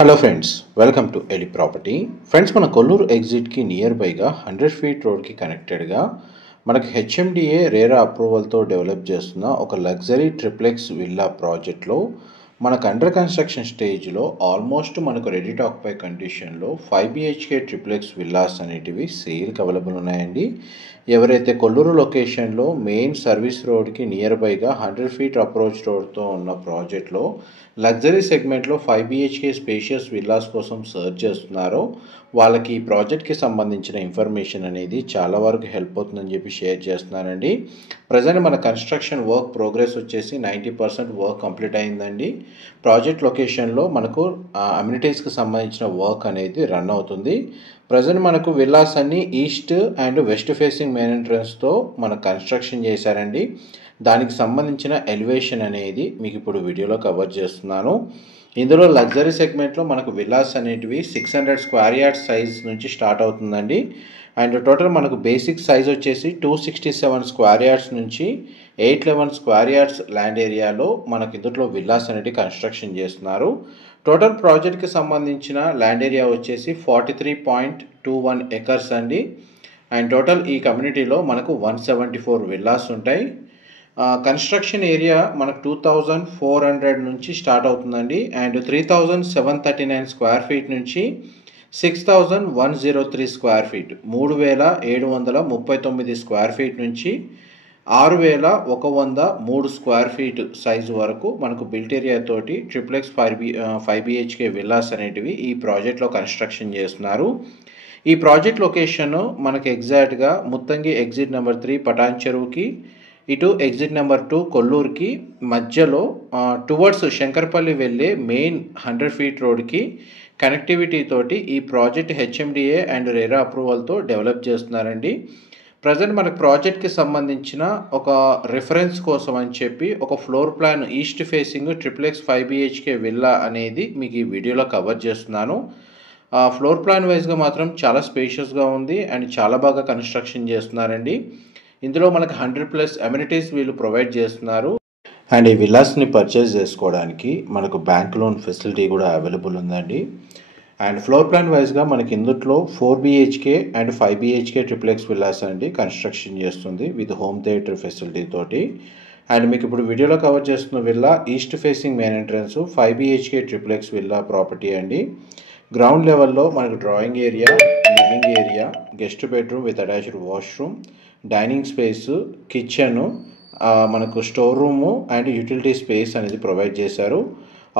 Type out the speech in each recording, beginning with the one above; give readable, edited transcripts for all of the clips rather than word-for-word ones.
Hello friends, welcome to Eli property. Friends, మన కొల్లూరు ఎగ్జిట్కి near బైగా 100 ఫీట్ రోడ్కి కనెక్టెడ్గా మనకి హెచ్ఎండిఏ రేరా అప్రూవల్తో డెవలప్ చేస్తున్న ఒక లగ్జరీ ట్రిప్లెక్స్ విల్లా ప్రాజెక్ట్లో మనకు అండర్ కన్స్ట్రక్షన్ స్టేజ్లో ఆల్మోస్ట్ మనకు రెడీ టు ఆక్యుపై కండిషన్లో 5 BHK ట్రిప్లెక్స్ విల్లాస్ అనేటివి సేల్కి అవైలబుల్ ఉన్నాయండి. ఎవరైతే కొల్లూరు లొకేషన్లో మెయిన్ సర్వీస్ రోడ్కి నియర్ బైగా 100 ఫీట్ అప్రోచ్ రోడ్తో ఉన్న ప్రాజెక్ట్లో లగ్జరీ సెగ్మెంట్లో 5 BHK స్పేషియస్ విల్లాస్ కోసం సర్చ్ చేస్తున్నారో వాళ్ళకి ఈ ప్రాజెక్ట్కి సంబంధించిన ఇన్ఫర్మేషన్ అనేది చాలా వరకు హెల్ప్ అవుతుందని చెప్పి షేర్ చేస్తున్నానండి. ప్రజెంట్ మన కన్స్ట్రక్షన్ వర్క్ ప్రోగ్రెస్ వచ్చేసి 90% వర్క్ కంప్లీట్ అయిందండి. ప్రాజెక్ట్ లొకేషన్లో మనకు అమ్యూనిటీస్కి సంబంధించిన వర్క్ అనేది రన్ అవుతుంది. ప్రజెంట్ మనకు విల్లాస్ అన్ని east and west facing main ఎంట్రన్స్తో మన కన్స్ట్రక్షన్ చేశారండి. దానికి సంబంధించిన ఎలివేషన్ అనేది మీకు ఇప్పుడు వీడియోలో కవర్ చేస్తున్నాను. ఇందులో లగ్జరీ సెగ్మెంట్లో మనకు విల్లాస్ అనేటివి 600 స్క్వేర్ యార్డ్స్ సైజ్ నుంచి స్టార్ట్ అవుతుందండి. అండ్ టోటల్ మనకు బేసిక్ సైజ్ వచ్చేసి 267 స్క్వేర్ యార్డ్స్ నుంచి 811 స్క్వేర్ యార్డ్స్ ల్యాండ్ ఏరియాలో మనకి ఇందులో విల్లాస్ అనేవి కన్స్ట్రక్షన్ చేస్తున్నారు. టోటల్ ప్రాజెక్ట్కి సంబంధించిన ల్యాండ్ ఏరియా వచ్చేసి 43.21 ఎకర్స్ అండి. అండ్ టోటల్ ఈ కమ్యూనిటీలో మనకు 174 విల్లాస్ ఉంటాయి. కన్స్ట్రక్షన్ ఏరియా మనకు 2400 నుంచి స్టార్ట్ అవుతుందండి. అండ్ 3739 స్క్వేర్ ఫీట్ నుంచి 6103 స్క్వేర్ ఫీట్, 3739 స్క్వేర్ ఫీట్ నుంచి 6103 స్క్వేర్ ఫీట్ సైజు వరకు మనకు బిల్ట్ ఏరియా తోటి ట్రిప్లెక్స్ 5 BHK విల్లాస్ అనేటివి ఈ ప్రాజెక్ట్లో కన్స్ట్రక్షన్ చేస్తున్నారు. ఈ ప్రాజెక్ట్ లొకేషన్ మనకి ఎగ్జాక్ట్గా ముత్తంగి ఎగ్జిట్ నెంబర్ 3 పటాన్ చెరువుకి, ఇటు ఎగ్జిట్ నెంబర్ 2 కొల్లూరుకి మధ్యలో టువర్డ్స్ శంకర్పల్లి వెళ్ళే మెయిన్ 100 ఫీట్ రోడ్కి కనెక్టివిటీ తోటి ఈ ప్రాజెక్ట్ హెచ్ఎండిఏ అండ్ రేరా అప్రూవల్తో డెవలప్ చేస్తున్నారండి. ప్రజెంట్ మనకు ప్రాజెక్ట్కి సంబంధించిన ఒక రిఫరెన్స్ కోసం అని చెప్పి ఒక floor plan east facing triplex 5 BHK villa అనేది మీకు ఈ వీడియోలో కవర్ చేస్తున్నాను. ఫ్లోర్ ప్లాన్ వైజ్గా మాత్రం చాలా స్పేషియస్గా ఉంది అండ్ చాలా బాగా కన్స్ట్రక్షన్ చేస్తున్నారండి. ఇందులో మనకు 100+ అమ్యూనిటీస్ వీళ్ళు ప్రొవైడ్ చేస్తున్నారు. అండ్ ఈ విల్లాస్ని పర్చేస్ చేసుకోవడానికి మనకు బ్యాంక్ లోన్ ఫెసిలిటీ కూడా అవైలబుల్ ఉందండి. అండ్ ఫ్లోర్ ప్లాన్ వైజ్గా మనకి ఇందులో 4 BHK and 5 BHK triplex villas అండి కన్స్ట్రక్షన్ చేస్తుంది విత్ హోమ్ థియేటర్ ఫెసిలిటీ తోటి. అండ్ మీకు ఇప్పుడు వీడియోలో కవర్ చేస్తున్న villa east facing main entrance 5 BHK triplex villa property అండి. గ్రౌండ్ లెవెల్లో మనకు drawing area, living area, guest bedroom with attached washroom, dining space, kitchen, మనకు store room and utility space అనేది ప్రొవైడ్ చేశారు.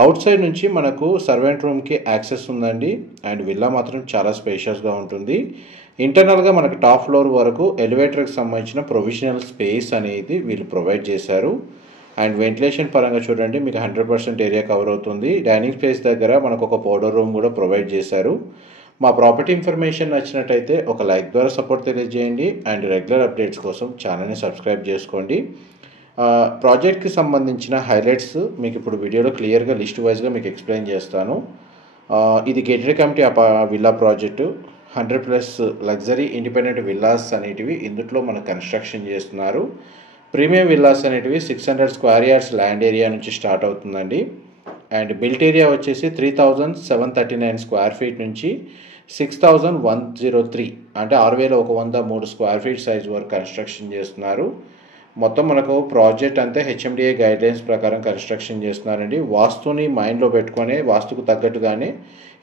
అవుట్ సైడ్ నుంచి మనకు servant రూమ్కి access ఉందండి. అండ్ విల్లా మాత్రం చాలా స్పేషియస్గా ఉంటుంది. ఇంటర్నల్గా మనకు టాప్ ఫ్లోర్ వరకు ఎలివేటర్కి సంబంధించిన ప్రొవిజనల్ స్పేస్ అనేది వీళ్ళు ప్రొవైడ్ చేశారు. అండ్ వెంటిలేషన్ పరంగా చూడండి, మీకు 100% ఏరియా కవర్ అవుతుంది. డైనింగ్ స్పేస్ దగ్గర మనకు ఒక పౌడర్ రూమ్ కూడా ప్రొవైడ్ చేశారు. మా ప్రాపర్టీ ఇన్ఫర్మేషన్ నచ్చినట్టయితే ఒక లైక్ ద్వారా సపోర్ట్ తెలియజేయండి. అండ్ రెగ్యులర్ అప్డేట్స్ కోసం ఛానల్ని సబ్స్క్రైబ్ చేసుకోండి. ప్రాజెక్ట్కి సంబంధించిన హైలైట్స్ మీకు ఇప్పుడు వీడియోలో క్లియర్గా లిస్ట్ వైజ్గా మీకు ఎక్స్ప్లెయిన్ చేస్తాను. ఇది gated committee villa project. 100+ luxury independent villas అనేటివి ఇందులో మనకు కన్స్ట్రక్షన్ చేస్తున్నారు. ప్రీమియం విల్లాస్ అనేటివి 600 స్క్వేర్ యార్డ్స్ ల్యాండ్ ఏరియా నుంచి స్టార్ట్ అవుతుందండి. అండ్ బిల్ట్ ఏరియా వచ్చేసి 3739 స్క్వేర్ ఫీట్ నుంచి 6103 అంటే 6103 స్క్వేర్ ఫీట్ సైజ్ వరకు కన్స్ట్రక్షన్ చేస్తున్నారు. మొత్తం మనకు ప్రాజెక్ట్ అంతా హెచ్ఎండిఏ గైడ్లైన్స్ ప్రకారం కన్స్ట్రక్షన్ చేస్తున్నారండి. వాస్తుని మైండ్లో పెట్టుకొని వాస్తుకు తగ్గట్టుగానే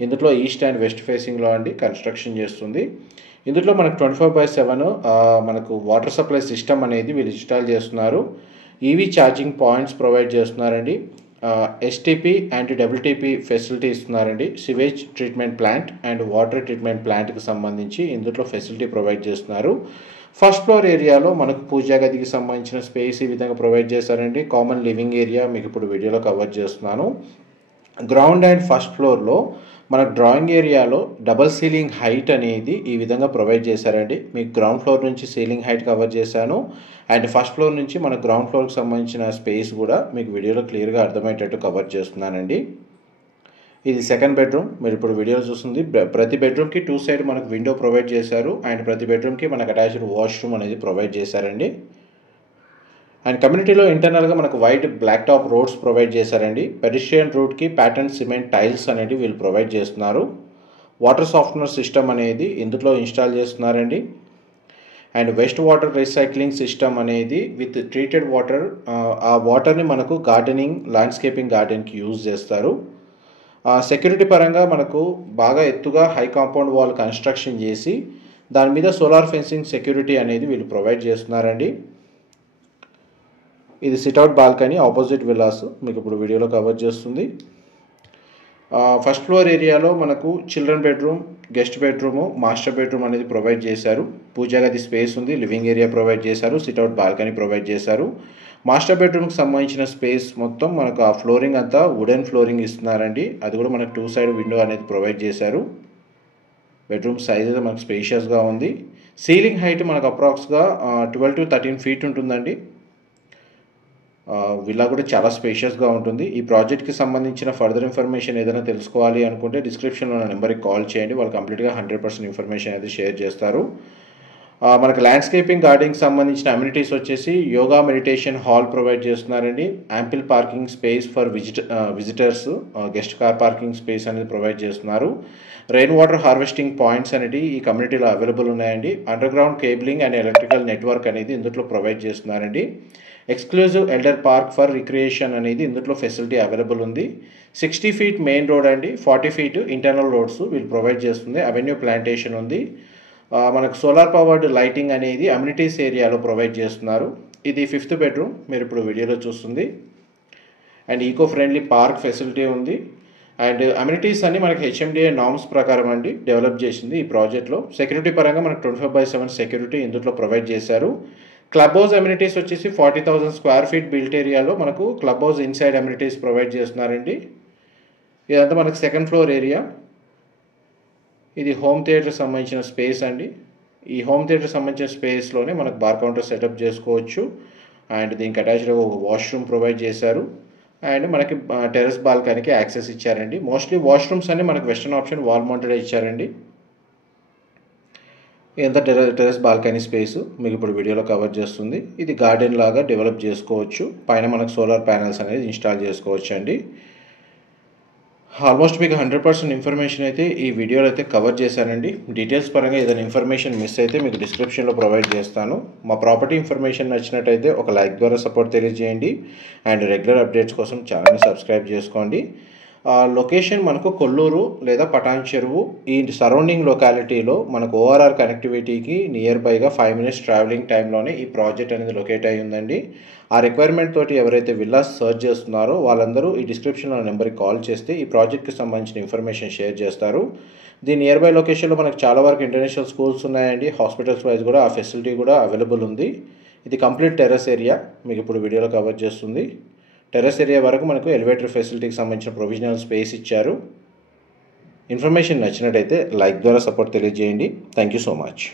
ఇందులో ఈస్ట్ అండ్ వెస్ట్ ఫేసింగ్లో అండి కన్స్ట్రక్షన్ చేస్తుంది. ఇందులో మనకు 24/7 మనకు వాటర్ సప్లై సిస్టమ్ అనేది వీళ్ళు ఇన్స్టాల్ చేస్తున్నారు. ఈవీ ఛార్జింగ్ పాయింట్స్ ప్రొవైడ్ చేస్తున్నారండి. ఎస్టీపీ అండ్ డబ్ల్యూటీపీ ఫెసిలిటీ ఇస్తున్నారండి. Sewage treatment plant and water treatment ప్లాంట్కి సంబంధించి ఇందులో ఫెసిలిటీ ప్రొవైడ్ చేస్తున్నారు. ఫస్ట్ ఫ్లోర్ ఏరియాలో మనకు పూజా గదికి సంబంధించిన స్పేస్ ఈ విధంగా ప్రొవైడ్ చేస్తారండి. కామన్ లివింగ్ ఏరియా మీకు ఇప్పుడు వీడియోలో కవర్ చేస్తున్నాను. గ్రౌండ్ అండ్ ఫస్ట్ ఫ్లోర్లో మనకు డ్రాయింగ్ ఏరియాలో డబల్ సీలింగ్ హైట్ అనేది ఈ విధంగా ప్రొవైడ్ చేశారండి. మీకు గ్రౌండ్ ఫ్లోర్ నుంచి సీలింగ్ హైట్ కవర్ చేశాను. అండ్ ఫస్ట్ ఫ్లోర్ నుంచి మన గ్రౌండ్ ఫ్లోర్కి సంబంధించిన స్పేస్ కూడా మీకు వీడియోలో క్లియర్గా అర్థమయ్యేటట్టు కవర్ చేస్తున్నానండి. ఇది సెకండ్ బెడ్రూమ్. మీరు ఇప్పుడు వీడియో చూస్తుంది. ప్రతి బెడ్రూమ్కి 2 సైడ్ మనకు విండో ప్రొవైడ్ చేశారు. అండ్ ప్రతి బెడ్రూమ్కి మనకు అటాచ్డ్ వాష్రూమ్ అనేది ప్రొవైడ్ చేశారండి. అండ్ కమ్యూనిటీలో ఇంటర్నల్గా మనకు white black top roads provide చేశారండి. పెడిస్ట్రియన్ రూట్కి ప్యాటర్న్ సిమెంట్ టైల్స్ అనేది వీళ్ళు ప్రొవైడ్ చేస్తున్నారు. వాటర్ సాఫ్ట్నర్ సిస్టమ్ అనేది ఇందులో ఇన్స్టాల్ చేస్తున్నారండి. And waste water recycling system అనేది విత్ ట్రీటెడ్ వాటర్, ఆ వాటర్ని మనకు గార్డెనింగ్, ల్యాండ్స్కేపింగ్ గార్డెన్కి యూజ్ చేస్తారు. సెక్యూరిటీ పరంగా మనకు బాగా ఎత్తుగా హై కాంపౌండ్ వాల్ కన్స్ట్రక్షన్ చేసి దాని మీద సోలార్ ఫెన్సింగ్ సెక్యూరిటీ అనేది వీళ్ళు ప్రొవైడ్ చేస్తున్నారండి. ఇది సిట్అవుట్ బాల్కనీ ఆపోజిట్ విల్లాస్ మీకు ఇప్పుడు వీడియోలో కవర్ చేస్తుంది. ఫస్ట్ ఫ్లోర్ ఏరియాలో మనకు children bedroom, guest bedroom, master bedroom అనేది ప్రొవైడ్ చేశారు. పూజా గది స్పేస్ ఉంది, లివింగ్ ఏరియా ప్రొవైడ్ చేశారు, సిట్అవుట్ బాల్కనీ ప్రొవైడ్ చేశారు. మాస్టర్ బెడ్రూమ్కి సంబంధించిన స్పేస్ మొత్తం మనకు ఆ ఫ్లోరింగ్ అంతా వుడెన్ ఫ్లోరింగ్ ఇస్తున్నారండి. అది కూడా మనకు 2 సైడ్ విండో అనేది ప్రొవైడ్ చేశారు. బెడ్రూమ్ సైజ్ అయితే మనకు స్పేషియస్గా ఉంది. సీలింగ్ హైట్ మనకు అప్రాక్స్గా 12 to 13 feet ఉంటుందండి. విల్లా కూడా చాలా స్పేషియస్గా ఉంటుంది. ఈ ప్రాజెక్ట్కి సంబంధించిన ఫర్దర్ ఇన్ఫర్మేషన్ ఏదైనా తెలుసుకోవాలి అనుకుంటే డిస్క్రిప్షన్లో ఉన్న నెంబర్కి కాల్ చేయండి. వాళ్ళు కంప్లీట్గా 100% ఇన్ఫర్మేషన్ అయితే షేర్ చేస్తారు. మనకు ల్యాండ్స్కేపింగ్ గార్డెనింగ్కి సంబంధించిన అమ్యూనిటీస్ వచ్చేసి యోగా మెడిటేషన్ హాల్ ప్రొవైడ్ చేస్తున్నారండి. Ample parking space for visitors, guest car parking space అనేది ప్రొవైడ్ చేస్తున్నారు. రెయిన్ వాటర్ హార్వెస్టింగ్ పాయింట్స్ అనేది ఈ కమ్యూనిటీలో అవైలబుల్ ఉన్నాయండి. Under ground cabling and electrical network అనేది ఇందులో ప్రొవైడ్ చేస్తున్నారండి. Exclusive elder park for recreation అనేది ఇందులో ఫెసిలిటీ అవైలబుల్ ఉంది. 60 feet మెయిన్ రోడ్ అండి, 40 feet ఇంటర్నల్ రోడ్స్ వీళ్ళు ప్రొవైడ్ చేస్తుంది. అవెన్యూ ప్లాంటేషన్ ఉంది. మనకు సోలార్ పవర్డ్ లైటింగ్ అనేది అమ్యూనిటీస్ ఏరియాలో ప్రొవైడ్ చేస్తున్నారు. ఇది 5th బెడ్రూమ్ మీరు ఇప్పుడు వీడియోలో చూస్తుంది. And eco friendly park facility ఉంది. అండ్ అమ్యూనిటీస్ అన్ని మనకి HMDA నార్మ్స్ ప్రకారం అండి డెవలప్ చేసింది ఈ ప్రాజెక్ట్లో. సెక్యూరిటీ పరంగా మనకు 24/7 సెక్యూరిటీ ఇందులో ప్రొవైడ్ చేశారు. క్లబ్ హౌస్ అమ్యూనిటీస్ వచ్చేసి 40,000 square feet బిల్ట్ ఏరియాలో మనకు club house inside amenities provide చేస్తున్నారండి. ఇదంతా మనకు 2nd ఫ్లోర్ ఏరియా. ఇది హోమ్ థియేటర్ సంబంధించిన స్పేస్ అండి. ఈ హోమ్ థియేటర్ సంబంధించిన స్పేస్లోనే మనకు బార్ కౌంటర్ సెటప్ చేసుకోవచ్చు. అండ్ దీనికి అటాచ్డ్గా ఒక వాష్రూమ్ ప్రొవైడ్ చేశారు. అండ్ మనకి టెర్రస్ బాల్కనీకి యాక్సెస్ ఇచ్చారండి. మోస్ట్లీ వాష్రూమ్స్ అన్ని మనకు వెస్టర్న్ ఆప్షన్ వాల్ మౌంటెడ్ ఇచ్చారండి. ఎంత టెర్రస్ బాల్కనీ స్పేస్ మీకు ఇప్పుడు వీడియోలో కవర్ చేస్తుంది. ఇది గార్డెన్ లాగా డెవలప్ చేసుకోవచ్చు. పైన మనకు సోలార్ ప్యానెల్స్ అనేది ఇన్స్టాల్ చేసుకోవచ్చు అండి. ఆల్మోస్ట్ మీకు 100% ఇన్ఫర్మేషన్ అయితే ఈ వీడియోలో అయితే కవర్ చేశానండి. డీటెయిల్స్ పరంగా ఏదైనా ఇన్ఫర్మేషన్ మిస్ అయితే మీకు డిస్క్రిప్షన్లో ప్రొవైడ్ చేస్తాను. మా ప్రాపర్టీ ఇన్ఫర్మేషన్ నచ్చినట్టయితే ఒక లైక్ ద్వారా సపోర్ట్ తెలియజేయండి. అండ్ రెగ్యులర్ అప్డేట్స్ కోసం ఛానల్ని సబ్స్క్రైబ్ చేసుకోండి. లొకేషన్ మనకు కొల్లూరు లేదా పటాన్ చెరువు ఈ సరౌండింగ్ లొకాలిటీలో మనకు ORR కనెక్టివిటీకి నియర్ బైగా 5 minutes ట్రావెలింగ్ టైంలోనే ఈ ప్రాజెక్ట్ అనేది లొకేట్ అయి ఉందండి. ఆ రిక్వైర్మెంట్ తోటి ఎవరైతే విల్లాస్ సర్చ్ చేస్తున్నారో వాళ్ళందరూ ఈ డిస్క్రిప్షన్లో నెంబర్కి కాల్ చేస్తే ఈ ప్రాజెక్ట్కి సంబంధించిన ఇన్ఫర్మేషన్ షేర్ చేస్తారు. దీని నియర్ బై లొకేషన్లో మనకు చాలా వరకు ఇంటర్నేషనల్ స్కూల్స్ ఉన్నాయండి. హాస్పిటల్స్ వైజ్ కూడా ఆ ఫెసిలిటీ కూడా అవైలబుల్ ఉంది. ఇది కంప్లీట్ టెర్రస్ ఏరియా మీకు ఇప్పుడు వీడియోలో కవర్ చేస్తుంది. టెర్రస్ ఏరియా వరకు మనకు ఎలివేటర్ ఫెసిలిటీకి సంబంధించిన ప్రొవిజనల్ స్పేస్ ఇచ్చారు. ఇన్ఫర్మేషన్ నచ్చినట్టయితే లైక్ ద్వారా సపోర్ట్ తెలియజేయండి. Thank you so much.